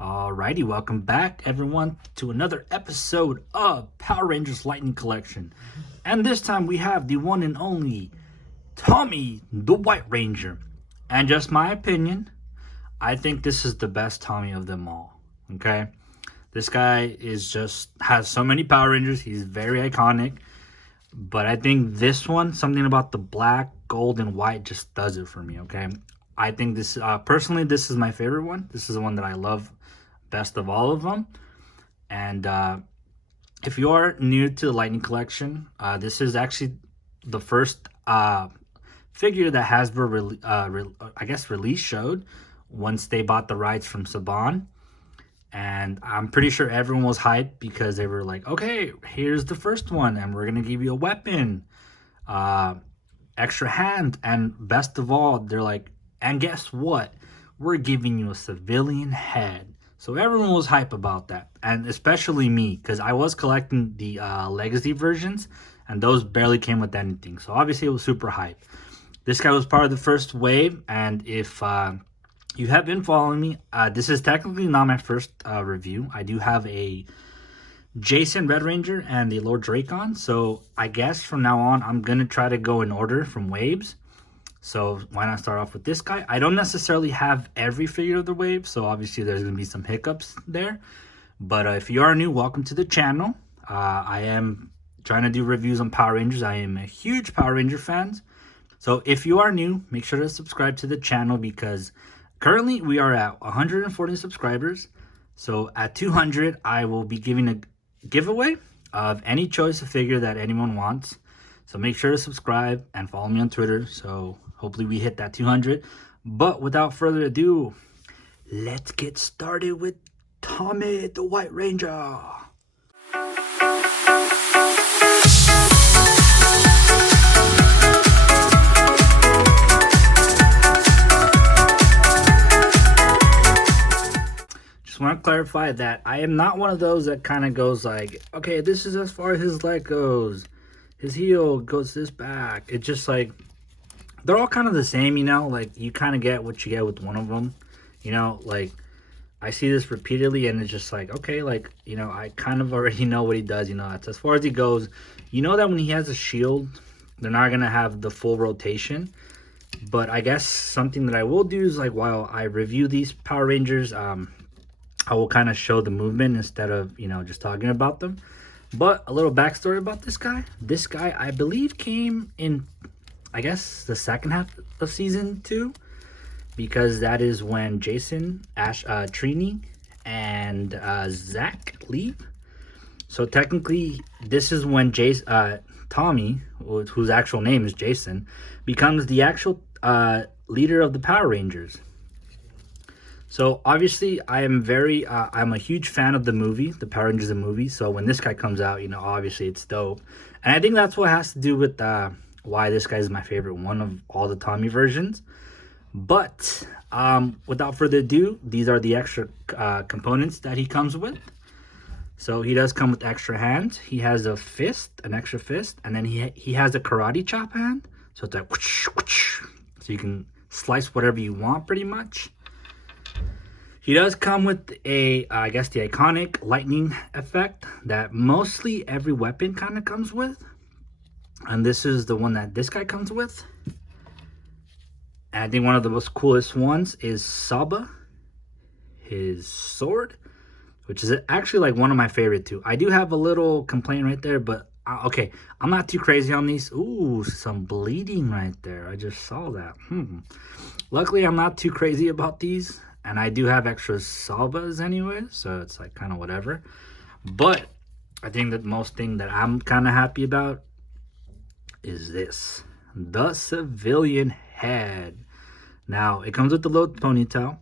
Alrighty, welcome back everyone to another episode of Power Rangers Lightning Collection. And this time we have the one and only Tommy the White Ranger. And just my opinion, I think this is the best Tommy of them all. Okay? This guy has so many Power Rangers, he's very iconic. But I think this one, something about the black, gold, and white just does it for me, okay? I think this, personally, this is my favorite one. This is the one that I love best of all of them. And if you are new to the Lightning Collection, this is actually the first figure that Hasbro release showed once they bought the rights from Saban. And I'm pretty sure everyone was hyped because they were like, okay, here's the first one, and we're going to give you a weapon, extra hand, and best of all, they're like, and guess what? We're giving you a civilian head. So everyone was hype about that, and especially me, because I was collecting the legacy versions, and those barely came with anything. So obviously it was super hype. This guy was part of the first wave, and if you have been following me, this is technically not my first review. I do have a Jason Red Ranger and the Lord Dracon, so I guess from now on I'm going to try to go in order from waves. So why not start off with this guy? I don't necessarily have every figure of the wave, so obviously there's going to be some hiccups there. But if you are new, welcome to the channel. I am trying to do reviews on Power Rangers. I am a huge Power Ranger fan. So if you are new, make sure to subscribe to the channel because currently we are at 140 subscribers. So at 200, I will be giving a giveaway of any choice of figure that anyone wants. So make sure to subscribe and follow me on Twitter. So hopefully we hit that 200. But without further ado, let's get started with Tommy the White Ranger. Just want to clarify that I am not one of those that kind of goes like, okay, this is as far as his leg goes. His heel goes this back. It's just like, they're all kind of the same, you know? Like, you kind of get what you get with one of them. You know, like, I see this repeatedly, and it's just like, okay, like, you know, I kind of already know what he does, you know? That's as far as he goes. You know that when he has a shield, they're not going to have the full rotation. But I guess something that I will do is, like, while I review these Power Rangers, I will kind of show the movement instead of, you know, just talking about them. But a little backstory about this guy. This guy, I believe, came in, I guess, the second half of season 2. Because that is when Jason, Trini, and Zach leave. So technically, this is when Tommy, whose actual name is Jason, becomes the actual leader of the Power Rangers. So obviously, I'm a huge fan of the movie, the Power Rangers the movie. So when this guy comes out, you know, obviously it's dope. And I think that's what has to do with why this guy is my favorite one of all the Tommy versions. But without further ado, these are the extra components that he comes with. So he does come with extra hands. He has a fist, an extra fist, and then he has a karate chop hand. So it's like whoosh, whoosh. So you can slice whatever you want pretty much. He does come with I guess the iconic lightning effect that mostly every weapon kind of comes with. And this is the one that this guy comes with. And I think one of the most coolest ones is Saba, his sword, which is actually like one of my favorite too. I do have a little complaint right there, but okay, I'm not too crazy on these. Ooh, some bleeding right there. I just saw that. Luckily, I'm not too crazy about these. And I do have extra Sabas anyway, so it's like kind of whatever. But I think that most thing that I'm kind of happy about is this. The civilian head. Now, it comes with the little ponytail.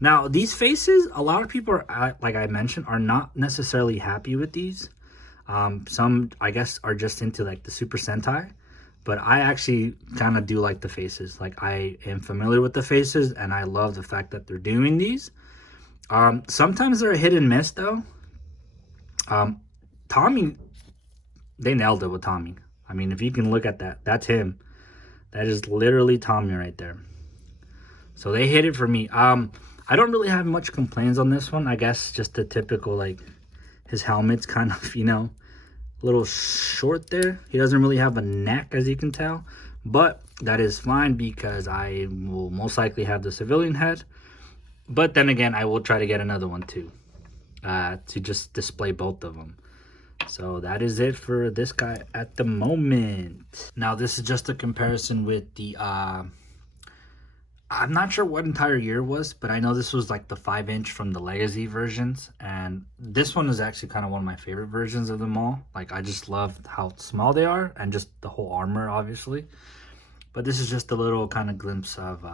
Now, these faces, a lot of people, are, like I mentioned, are not necessarily happy with these. Some, I guess, are just into like the Super Sentai. But I actually kind of do like the faces. Like, I am familiar with the faces, and I love the fact that they're doing these. Sometimes they're a hit and miss, though. Tommy, they nailed it with Tommy. I mean, if you can look at that, that's him. That is literally Tommy right there. So they hit it for me. I don't really have much complaints on this one. I guess just the typical, like, his helmet's kind of, you know, a little short there. He doesn't really have a neck, as you can tell. But that is fine because I will most likely have the civilian head. But then again, I will try to get another one too, to just display both of them. So that is it for this guy at the moment. Now this is just a comparison with the I'm not sure what entire year it was, but I know this was like the 5-inch from the Legacy versions, and this one is actually kind of one of my favorite versions of them all. Like, I just love how small they are and just the whole armor, obviously. But this is just a little kind of glimpse of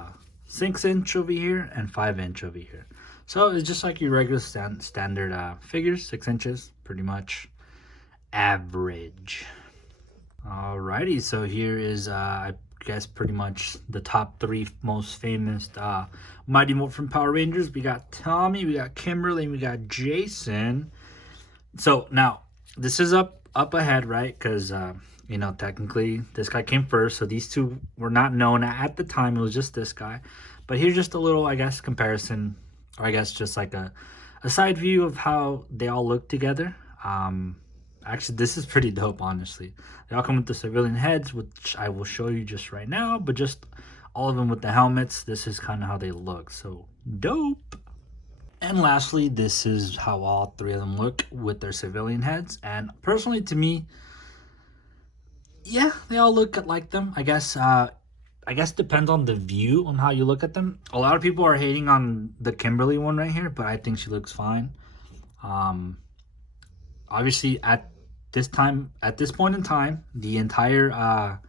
6-inch over here and 5-inch over here. So it's just like your regular standard figures, 6 inches, pretty much average. Alrighty, so here is I guess pretty much the top 3 most famous Mighty Morphin Power Rangers. We got Tommy, we got Kimberly, and we got Jason. So now this is up ahead, right? Because you know, technically this guy came first, so these two were not known at the time. It was just this guy. But here's just a little, I guess, comparison, or I guess just like a side view of how they all look together. Actually, this is pretty dope, honestly. They all come with the civilian heads, which I will show you just right now, but just all of them with the helmets. This is kind of how they look, so dope. And lastly, this is how all 3 of them look with their civilian heads. And personally, to me, yeah, they all look like them. I guess depends on the view on how you look at them. A lot of people are hating on the Kimberly one right here, but I think she looks fine. Obviously, at this point in time, the entire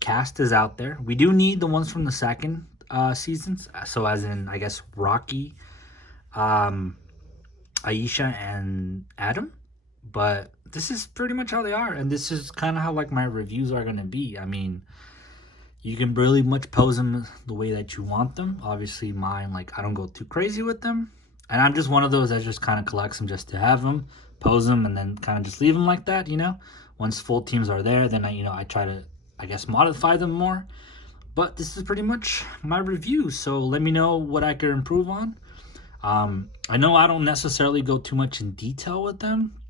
cast is out there. We do need the ones from the second seasons. So as in, I guess, Rocky, Aisha, and Adam. But this is pretty much how they are. And this is kind of how, like, my reviews are going to be. I mean, you can really much pose them the way that you want them. Obviously, mine, like, I don't go too crazy with them. And I'm just one of those that just kind of collects them just to have them, pose them, and then kind of just leave them like that, you know. Once full teams are there, then I try to, I guess, modify them more. But this is pretty much my review, so let me know what I could improve on. I know I don't necessarily go too much in detail with them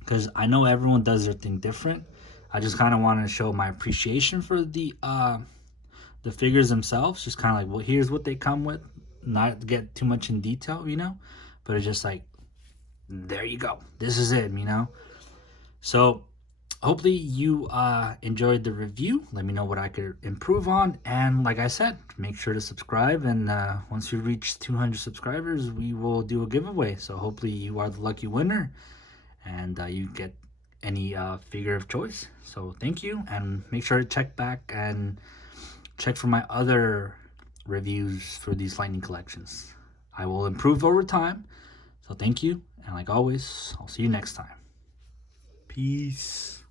because I know everyone does their thing different. I just kind of want to show my appreciation for the figures themselves. Just kind of like, well, here's what they come with. Not get too much in detail, you know, but it's just like, there you go. This is it, you know. So hopefully you enjoyed the review. Let me know what I could improve on. And like I said, make sure to subscribe. And once we reach 200 subscribers, we will do a giveaway. So hopefully you are the lucky winner and you get any figure of choice. So thank you. And make sure to check back and check for my other reviews for these Lightning collections. I will improve over time. So thank you. And like always, I'll see you next time. Peace.